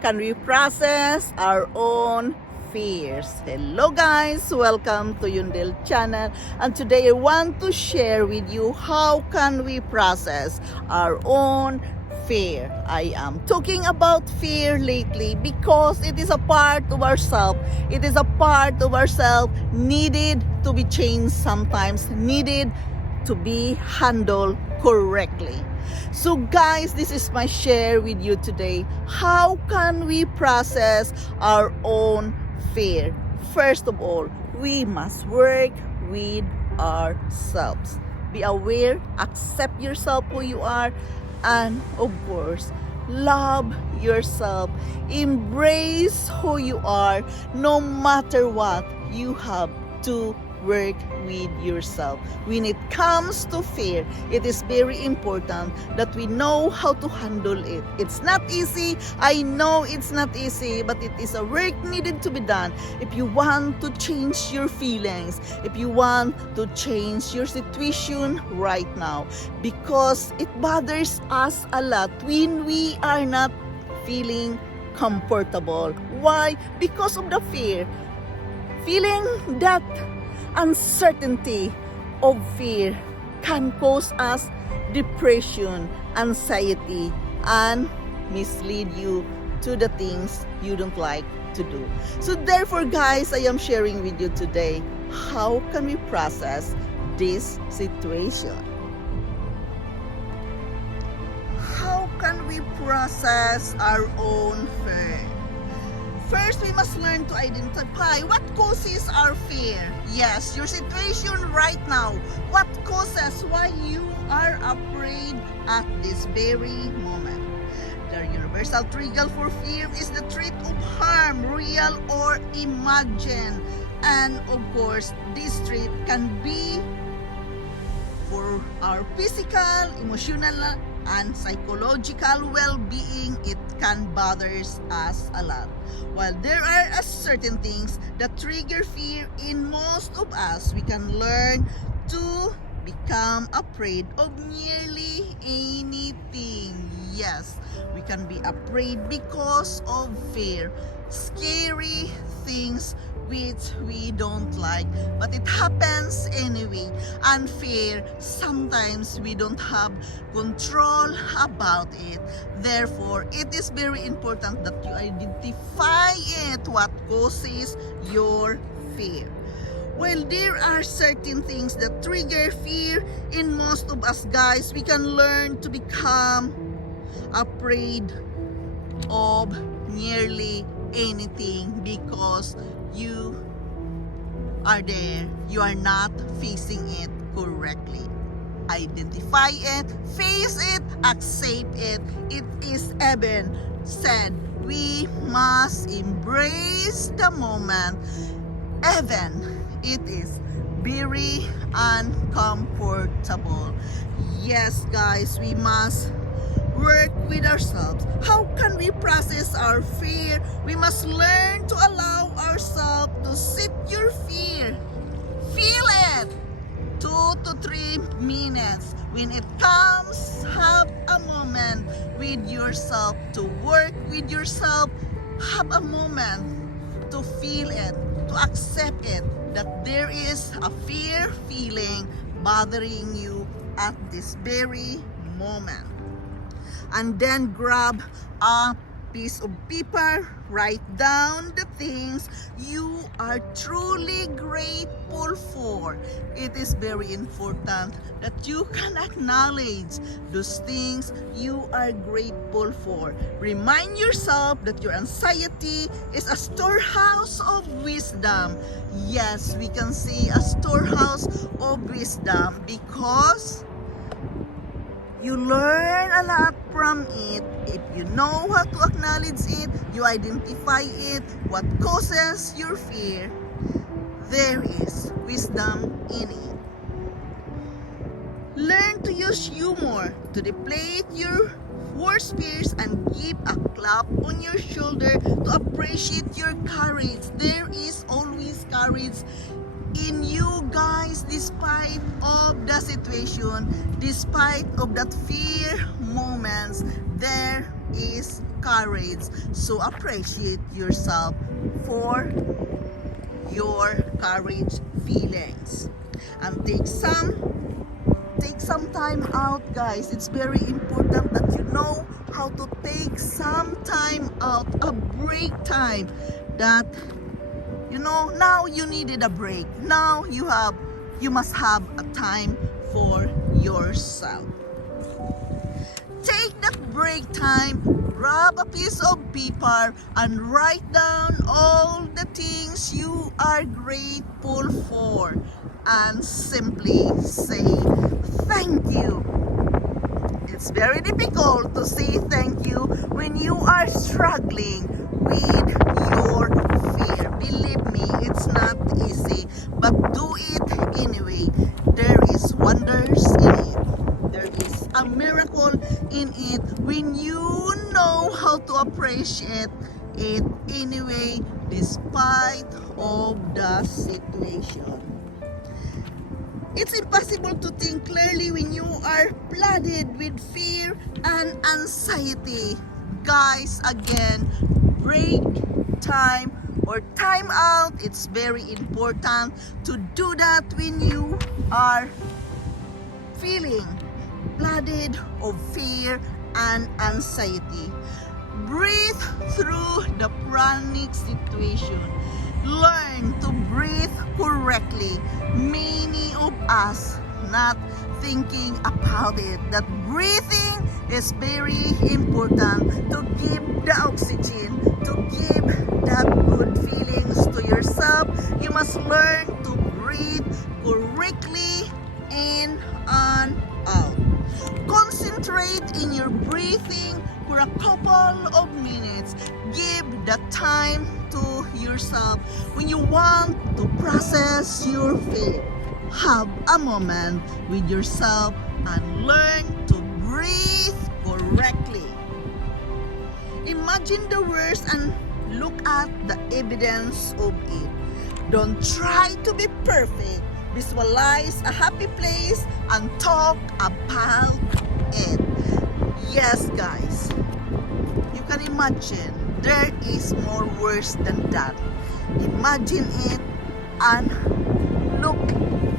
can we process our own fears? Hello guys, welcome to Yundel channel, and today I want to share with you how can we process our own fear. I am talking about fear lately because it is a part of ourselves. It is a part of ourselves needed to be changed sometimes, needed to be handled correctly. So guys, this is my share with you today. How can we process our own fear? First of all, we must work with ourselves. Be aware, accept yourself who you are, and of course, love yourself. Embrace who you are. No matter what, you have to work with yourself. When it comes to fear, it is very important that we know how to handle it. It's not easy. I know it's not easy, but it is a work needed to be done. If you want to change your feelings, if you want to change your situation right now, because it bothers us a lot when we are not feeling comfortable. Why? Because of the fear. Feeling that uncertainty of fear can cause us depression, anxiety, and mislead you to the things you don't like to do. So therefore guys, I am sharing with you today how can we process this situation. How can we process our own fear? First, we must learn to identify what causes our fear. Yes, your situation right now. What causes why you are afraid at this very moment? The universal trigger for fear is the threat of harm, real or imagined. And of course, this threat can be for our physical, emotional, and psychological well-being. It can bother us a lot. While there are certain things that trigger fear in most of us, we can learn to become afraid of nearly anything. Yes, we can be afraid because of fear. Scary things which we don't like, but it happens anyway. And fear, sometimes we don't have control about it. Therefore, it is very important that you identify it, what causes your fear. Well, there are certain things that trigger fear in most of us guys. We can learn to become afraid of nearly anything because you are there, you are not facing it correctly. Identify it, face it, accept it. It is even said we must embrace the moment, even it is very uncomfortable. Yes guys, we must work with ourselves. How can we process our fear? We must learn to allow ourselves to sit your fear. Feel it. 2 to 3 minutes. When it comes, have a moment with yourself, to work with yourself. Have a moment to feel it, to accept it, that there is a fear feeling bothering you at this very moment. And then grab a piece of paper, write down the things you are truly grateful for. It is very important that you can acknowledge those things you are grateful for. Remind yourself that your anxiety is a storehouse of wisdom. Yes, we can say a storehouse of wisdom because you learn a lot from it. If you know how to acknowledge it, you identify it, what causes your fear, there is wisdom in it. Learn to use humor to deflate your worst fears and give a clap on your shoulder to appreciate your courage. There is always courage in you guys despite of the the situation, despite of that fear moments, there is courage. So appreciate yourself for your courage feelings. And take some time out, guys. It's very important that you know how to take some time out, a break time, that you know now you needed a break. Now you must have a time for yourself. Take that break time, grab a piece of paper and write down all the things you are grateful for and simply say thank you. It's very difficult to say thank you when you are struggling with your fear. Believe me, it's not easy, but do it anyway. There is wonders in it. There is a miracle in it when you know how to appreciate it anyway, despite of the situation. It's impossible to think clearly when you are flooded with fear and anxiety. Guys, again, break time or time out. It's very important to do that when you are feeling flooded of fear and anxiety. Breathe through the chronic situation. Learn to breathe correctly. Many of us not thinking about it. That breathing is very important to give the oxygen, to give that good feelings to yourself. You must learn to breathe correctly in and out. Concentrate in your breathing for a couple of minutes. Give the time to yourself. When you want to process your fear, have a moment with yourself and learn to breathe correctly. Imagine the worst and look at the evidence of it. Don't try to be perfect. Visualize a happy place and talk about it. Yes, guys, you can imagine there is more worse than that. Imagine it and look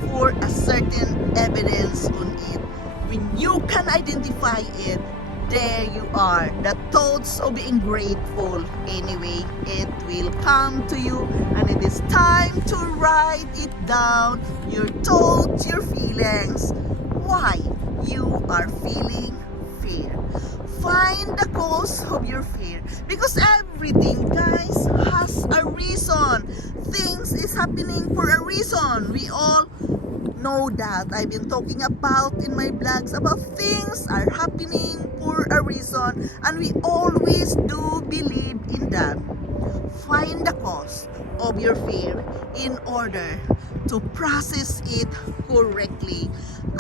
for a certain evidence on it. When you can identify it, there you are. The thoughts of being grateful, anyway, it will come to you, and it is time to write it down. Your thoughts, your feelings, why you are feeling fear. Find the cause of your fear, because everything, guys, has a reason. Things is happening for a reason. We all know that. I've been talking about in my blogs about things are happening for a reason, and we always do believe in that. Find the cause of your fear in order to process it correctly,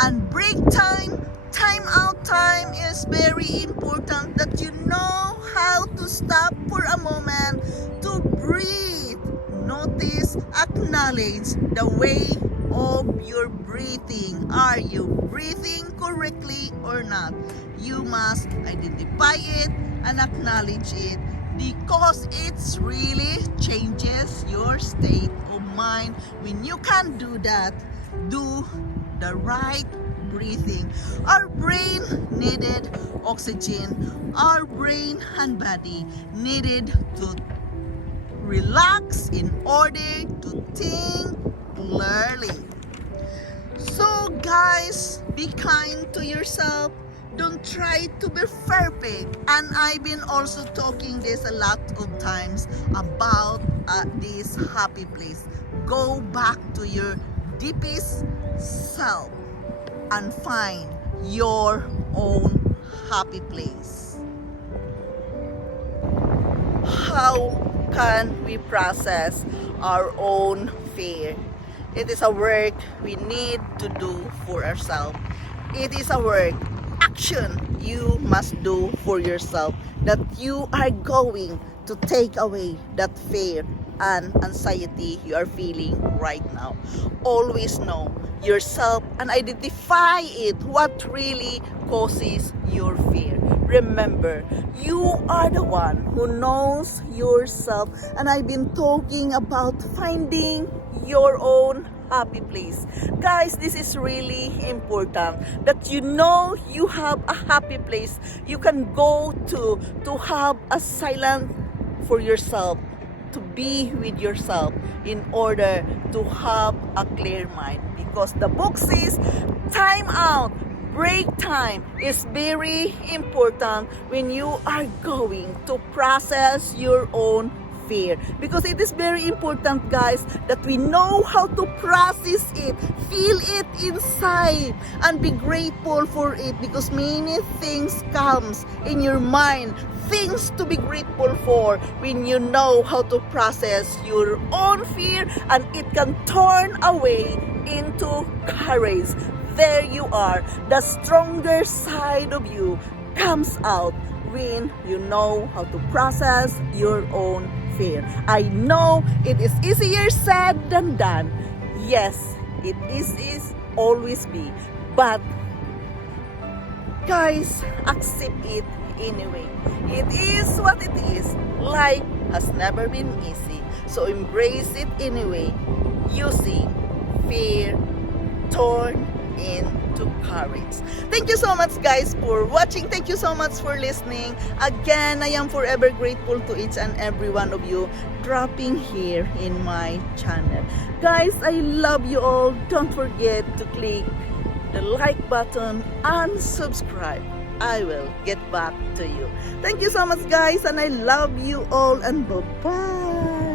and break time. Time out time is very important, that you know how to stop for a moment to breathe. Notice, acknowledge the way of your breathing. Are you breathing correctly or not? You must identify it and acknowledge it, because it really changes your state of mind. When you can do that, do the right breathing. Our brain needed oxygen. Our brain and body needed to relax in order to think clearly. So guys, be kind to yourself. Don't try to be perfect. And I've been also talking this a lot of times about this happy place. Go back to your deepest self and find your own happy place. How can we process our own fear? It is a work we need to do for ourselves. It is a work, action you must do for yourself, that you are going to take away that fear and anxiety you are feeling right now. Always know yourself and identify it, what really causes your fear. Remember, you are the one who knows yourself, and I've been talking about finding your own happy place. Guys, this is really important that you know you have a happy place you can go to have a silent for yourself, to be with yourself in order to have a clear mind. Because the book says time out, break time is very important when you are going to process your own fear. Because it is very important, guys, that we know how to process it, feel it inside, and be grateful for it, because many things comes in your mind, things to be grateful for when you know how to process your own fear, and it can turn away into courage. There you are. The stronger side of you comes out when you know how to process your own fear. I know it is easier said than done. Yes, it is always be. But guys, accept it anyway. It is what it is. Life has never been easy. So embrace it anyway. Using fear turn into courage. Thank you so much, guys, for watching. Thank you so much for listening. Again, I am forever grateful to each and every one of you dropping here in my channel. Guys, I love you all. Don't forget to click the like button and subscribe. I will get back to you. Thank you so much, guys, and I love you all, and bye-bye.